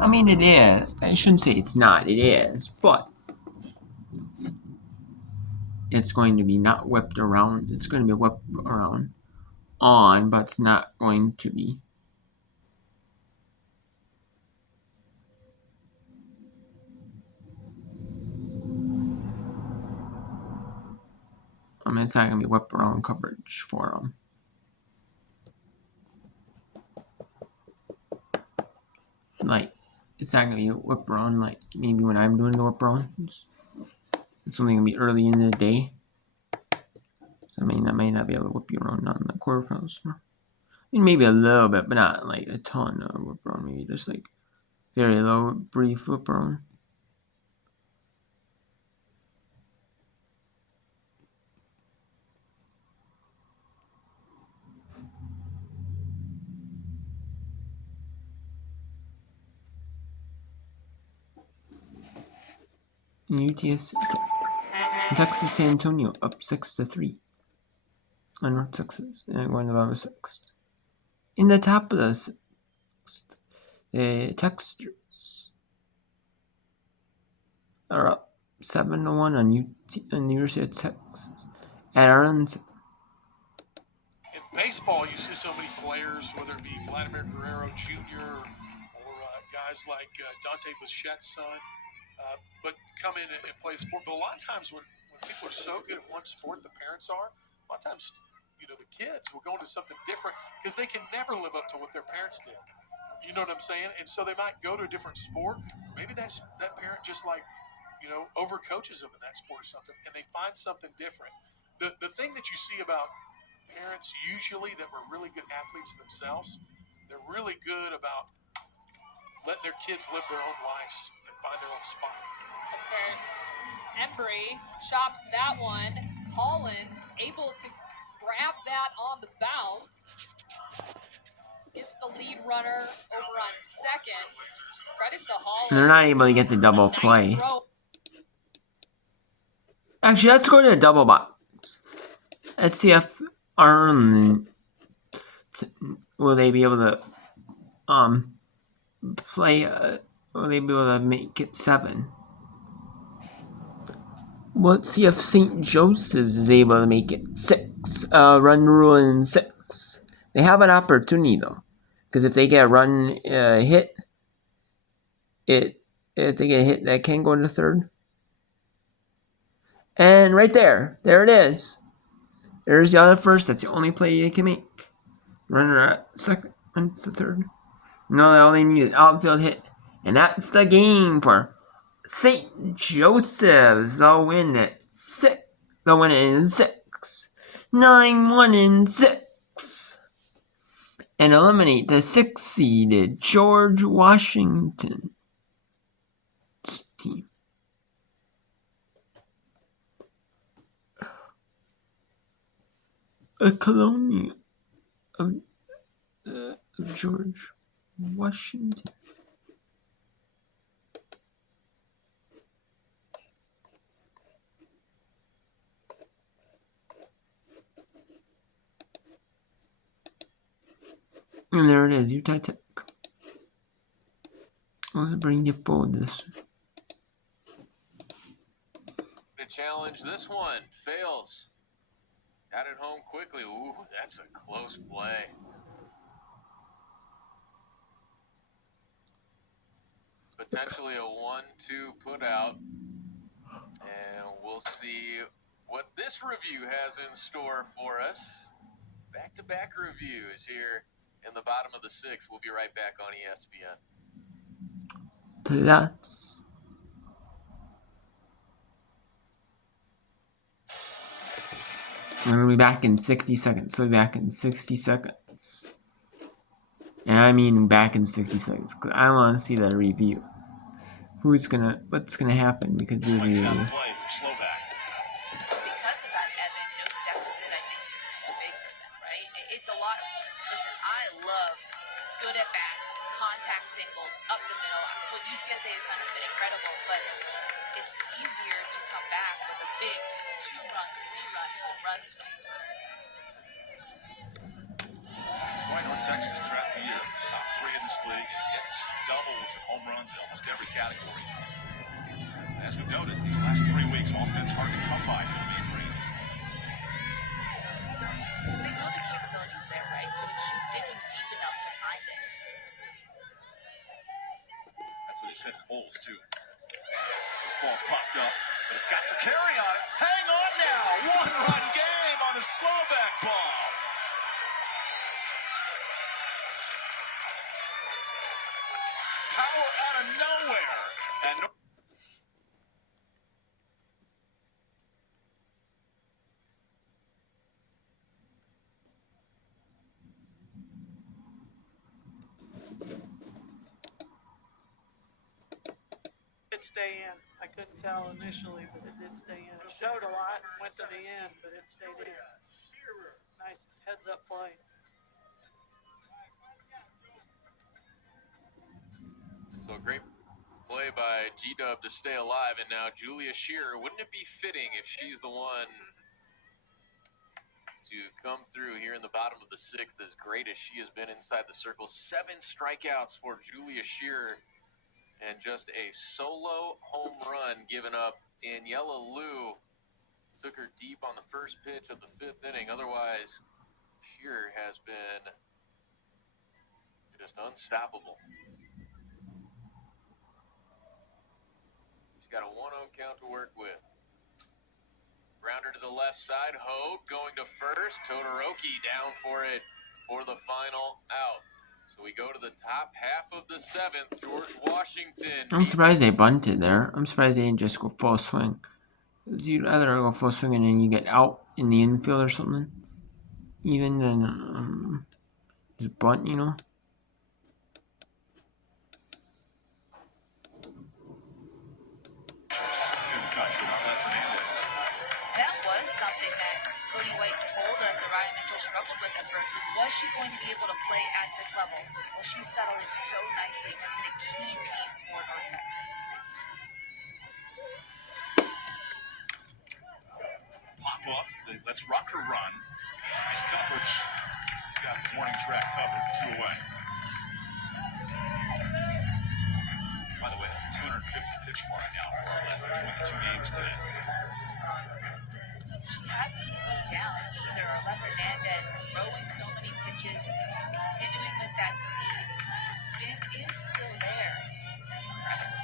I mean, it is. I shouldn't say it's not. It is, but it's going to be not whipped around. It's going to be whipped around on, but it's not going to be. I mean, it's not going to be whipped around coverage for them. Like, it's not going to be whipped around like maybe when I'm doing the whip arounds. It's only going to be early in the day. I mean, I may not be able to whip you around on the quarterfinals. I mean, maybe a little bit, but not like a ton of whip around. Maybe just like very low, brief whip around. UTS Texas San Antonio up 6-3 on North Texas and going to the sixth. In the top of the sixth, the Texters are up 7-1 on the University of Texas at Arlington. In baseball, you see so many players, whether it be Vladimir Guerrero Jr. or guys like Dante Bichette's son, but come in and play a sport. But a lot of times when people are so good at one sport, the parents are, a lot of times, the kids will go into something different because they can never live up to what their parents did. You know what I'm saying? And so they might go to a different sport. Maybe that parent just overcoaches them in that sport or something, and they find something different. The thing that you see about parents usually that were really good athletes themselves, they're really good about letting their kids live their own lives and find their own spot. That's fair. Embry chops that one. Holland able to grab that on the bounce. Gets the lead runner over on second. Credit to Holland. And they're not able to get the double play. Actually, let's go to the double box. Let's see if Arlen will they be able to play. Will they be able to make it 7? Let's see if St. Joseph's is able to make it 6. Run rule in 6. They have an opportunity though, because if they get a run hit, if they get hit, that can go into 3rd. And right there it is. There's the other first. That's the only play you can make. Runner at 2nd and to 3rd. No, all they need is outfield hit, and that's the game for St. Joseph's. They'll win at 6. They'll win it in 6. 9-1 in 6. And eliminate the 6-seeded George Washington team. A colonial of George Washington. And there it is, Utah Tech. Let's bring you forward this. To challenge this one, fails. Got it home quickly. Ooh, that's a close play. Potentially a 1-2 put out. And we'll see what this review has in store for us. Back-to-back reviews here in the bottom of the 6th. We'll be right back on ESPN. Plus. We're going to be back in 60 seconds. So we'll be back in 60 seconds. And I mean back in 60 seconds. Because I want to see that review. What's going to happen because of the review. Because of that, Evan, no deficit, I think, is too big for them, right? It's a lot. Listen, I love good at-bats, contact singles, up the middle. What UTSA has done has been incredible, but it's easier to come back with a big 2-run, 3-run home run swing. That's why North Texas throughout the year, top 3 in this league, and hits, doubles, and home runs in almost every category. As we've noted, these last 3 weeks, offense hard to come by for the Mean Green. They know the capabilities there, right? So it's just digging deep enough to find it. That's what they said in holes, too. This ball's popped up, but it's got some carry on it. Hang on now! One-run game on the slowback ball. Power out of nowhere. And It stay in. I couldn't tell initially, but it did stay in. It showed a lot, went to the end, but it stayed in. Nice heads-up play. So a great play by G-Dub to stay alive, and now Julia Shearer. Wouldn't it be fitting if she's the one to come through here in the bottom of the 6th, as great as she has been inside the circle? 7 strikeouts for Julia Shearer, and just a solo home run given up. Daniela Liu took her deep on the first pitch of the 5th inning. Otherwise, Shearer has been just unstoppable. She's got a 1-0 count to work with. Grounder to the left side. Hogue going to first. Todoroki down for it for the final out. So we go to the top half of the 7th. George Washington. I'm surprised they bunted there. I'm surprised they didn't just go full swing. You'd rather go full swing and then you get out in the infield or something, even than just bunt, you know. That was something that Cody White told us Orion Mitchell struggled with at first. Was she going to be able to play at this level? Well, she settled in so nicely and has been a key piece for North Texas. pop up. Let's Rucker run. Nice coverage. He's got the warning track covered. 2 away. By the way, that's a 250 pitch mark now for Arlette between the 2 games today. She hasn't slowed down either. Arlette Hernandez throwing so many pitches, continuing with that speed. The spin is still there. It's incredible.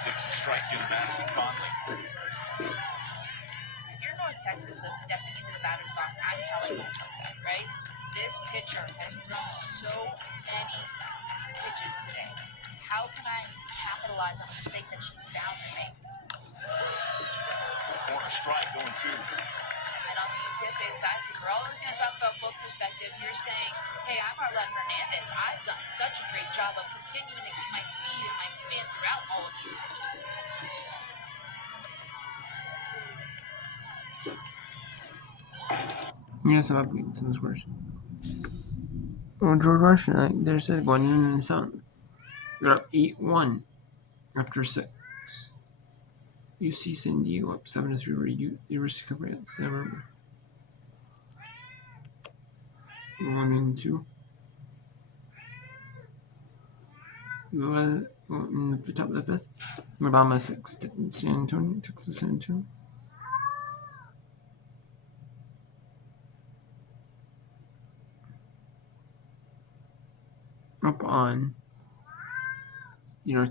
Six to strike you to Madison Conley. If you're North Texas, though, stepping into the batter's box, I'm telling myself that, right? This pitcher has thrown so many pitches today. How can I capitalize on a mistake that she's bound to make? Corner strike going 2. And on the UTSA side, because we're always going to talk about both perspectives, you're saying, hey, I'm Arlette Hernandez. I've done such a great job of continuing to keep my speed and my spin throughout all of these pitches. Yes, I'm up against some scores. Oh, George Washington, there's a going in the sun. They're up 8-1 after 6. UC San Diego up 7-3 over University of France. 1-2. In the top of the 5th, Alabama 6, San Antonio, Texas San Antonio. Up on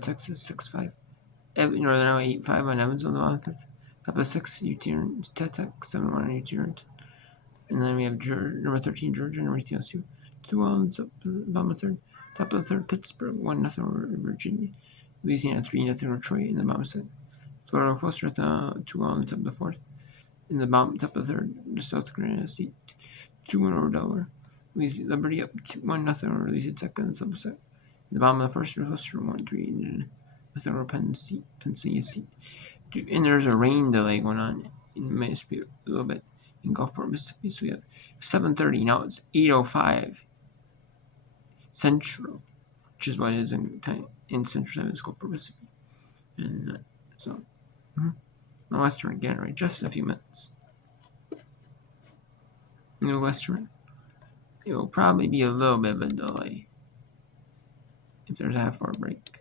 Texas 6-5. They're now 8-5 on Evansville on the 5th. Top of 6, UT Tech 7-1 on UT. And then we have number 13 Georgia, number 2 2-1 up Alabama 3rd. Top of the 3rd, Pittsburgh 1-0 over Virginia. Louisiana 3-0 over Troy in the bottom 2nd. Florida Coastal 2-1 on the top of the 4th. In the bottom top of the 3rd, South Carolina State 2-1 over Delaware. Liberty up 1-0 over Louisiana Tech in the top of the 2nd. In the bottom of the 1st, Northwestern 1-3 over Pennsylvania State. And there's a rain delay going on in Mississippi a little bit in Gulfport, Mississippi. So we have 7:30. Now it's 8:05 Central, which is what it is in Central Time in Gulfport, Mississippi. And so, Western again, right? Just in a few minutes. Western. It will probably be a little bit of a delay if there's a half-hour break.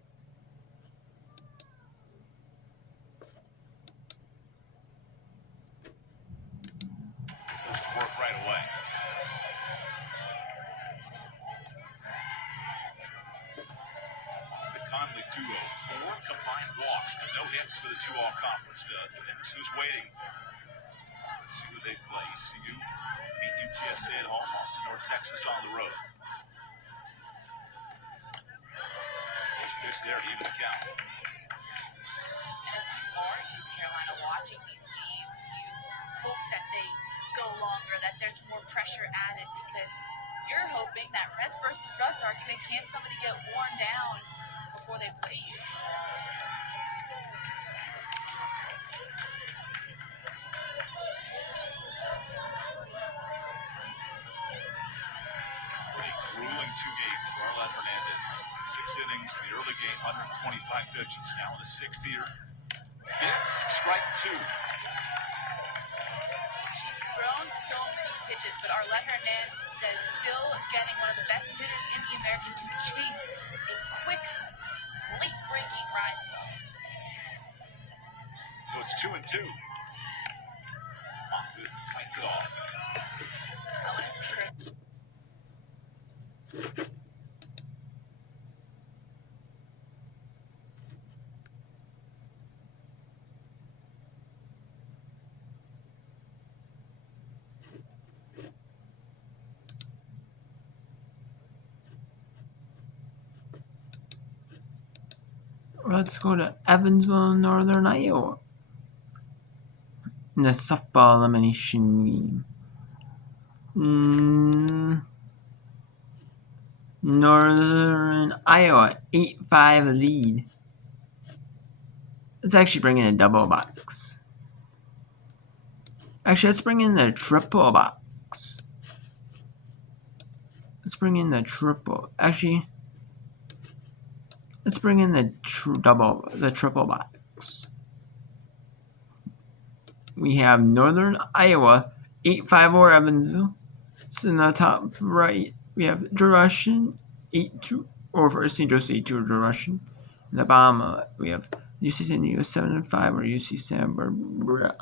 Goes to work right away. The Conley duo, 4 combined walks, but no hits for the 2 all-conference studs. And who's waiting? See who they play. CU beat UTSA at home, Austin, North Texas on the road. First pitch there to even the count. And if you are East Carolina watching these games, you hope that they go longer, that there's more pressure added, because you're hoping that rest versus rust argument, can somebody get worn down before they play you? Pretty grueling 2 games for Arlen Hernandez. 6 innings in the early game, 125 pitches. Now in the 6th year. Hits, strike 2. She's thrown so many pitches, but Arlen Hernandez is still getting one of the best hitters in the American to chase a quick, late-breaking rise ball. So it's 2-2. Moffitt fights it off. I want to see her. Let's go to Evansville, Northern Iowa. In the softball elimination game. Northern Iowa, 8-5 lead. Let's actually bring in a double box. Actually, let's bring in the triple box. Let's bring in the triple. Actually, let's bring in the triple box. We have Northern Iowa, 8-5 Evansville. It's in the top right. We have Russian, 8-2, or St. Joseph 8-2 Russian. In the bottom, we have UC San Diego 7-5 or UC Santa Barbara